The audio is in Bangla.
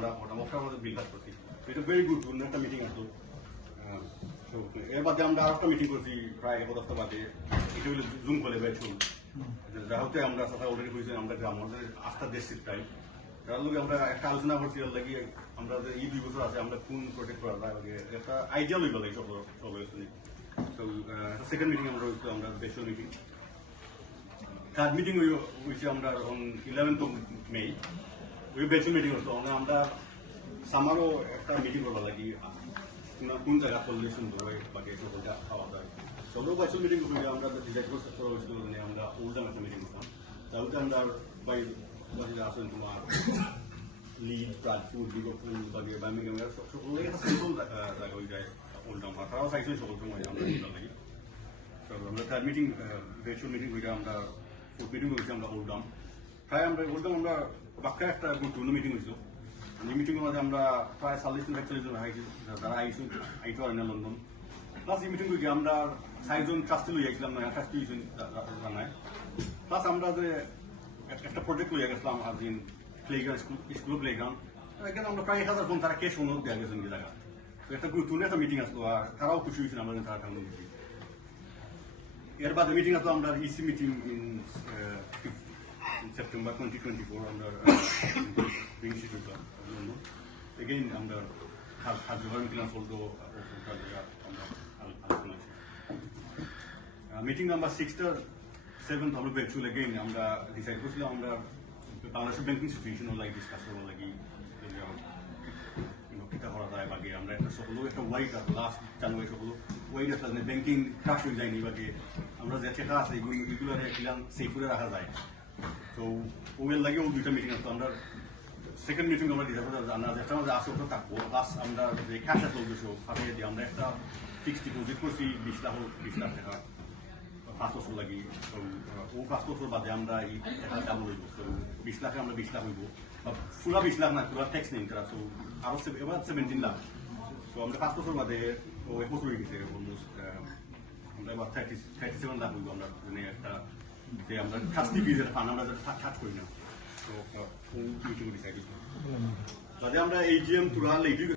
আমরা মোটামুটি আমাদের বিল কাজ করছি। এটা ভেরি গুড একটা মিটিং আসলো। এর বাদে আমরা আরেকটা মিটিং করছি প্রায় এক সপ্তাহ বাদে, এটা হলো জুম কলে ব্যাচুল যা হতে আমরা সাথে অলরেডি হয়েছে আমরা আমাদের আস্থার দেশ টাইম তার লোক আমরা একটা আলোচনা করছি এর লাগি আমরা যে এই 2 বছর আছে আমরা কোন প্রোটেক্ট করা যায় একটা আইডিয়া লইব লাগে সব সো সেকেন্ড মিটিং আমরা হয়েছিল আমরা ব্যাচুল মিটিং। থার্ড মিটিং হয়েছে আমরা অন 11th of May ওই ব্যাচুল মিটিং হতো আমরা সামারও একটা মিটিং করবার লাগি কোন জায়গা করলে সুন্দর হয় বাকি সকলটা খাওয়া যায় সবও ব্যাচুল মিটিং করে আমরা ডিসাইড করা হয়েছিল আমরা ওল্ডাম একটা মিটিং করতাম তাহলে আমরা বাই আসেন তোমার লিড প্রাডফুড লিগফুল বাকি বার্মিংহামের সকল একটা সিম্পল জায়গা হয়ে যায় ওল্ডাম তারাও চাইছেন সকল সময় আমরা লাগি আমরা থার্ড মিটিং ব্যাচুল মিটিং করে আমরা ফোর্থ মিটিং করেছি আমরা ওল্ডাম প্রায় আমরা ওল্ডাম আমরা বাক্কা একটা গুরুত্বপূর্ণ মিটিং হয়েছিল এই মিটিংয়ের মধ্যে আমরা প্রায় 40-41 জন যারা আইতে পারে না লন্ডন প্লাস এই মিটিং করি আমরা 6 জন ট্রাস্টি লইয়া গেছিলাম না ট্রাস্টি জানায় প্লাস আমরা যে একটা প্রজেক্ট লইয়া গেছিলাম আদিন প্লেগ্রাউন্ড স্কুল প্লেগ্রাউন্ড এখানে আমরা প্রায় 1000 জন তারা কেস অনুরোধ দেওয়া গেছেন এই জায়গা তো একটা গুরুত্বপূর্ণ একটা মিটিং আসলো আর তারাও খুশি হয়েছেন আমাদের তারা কেমন মিটিং এর বাদে মিটিং আসলো আমরা EC meeting in September 2024 under Institute of London. Again, under Hajjavaran also meeting number 6th or 7th of virtual again আমরা ডিসাইড করছিলাম আমরা বাংলাদেশের ব্যাংকিং সিচুয়েশন লাইক ডিসকাস করবো লাগি কিতা করা যায় বাকি আমরা একটা সকল একটা ওয়াইড লাস্ট জানুয়ারি সকল ওয়াইড আসলে ব্যাংকিং ক্রাশ হয়ে যায়নি বাকি আমরা যে টাকা আছে এগুলো সেফ করে রাখা যায় তো ওয়েল লাগে ও দুইটা মিটিং আসতো আমরা সেকেন্ড মিটিং আমরা ডিসাইড করে আমরা যেটা আমাদের আসে ওটা থাকবো প্লাস আমরা যে ক্যাশ আসলো দুশো ফাটিয়ে দিয়ে আমরা একটা ফিক্সড ডিপোজিট করছি 20 লাখ টাকা 5 বছর লাগি তো ও 5 বছর বাদে আমরা এই টাকা ডাবল হইব তো 20 লাখে আমরা 20 লাখ হইব পুরা 20 লাখ না পুরা ট্যাক্স নেই তারা তো আরো এবার 17 লাখ তো আমরা 5 বছর বাদে ও 1 বছর হয়ে গেছে অলমোস্ট আমরা এবার 37 লাখ হইব আমরা মানে একটা যে আমরা ট্রাস্টি ফিজের ফান্ড আমরা কাজ করি না তো মিটিং ডিসাইড আমরা এইচজিএম তুরা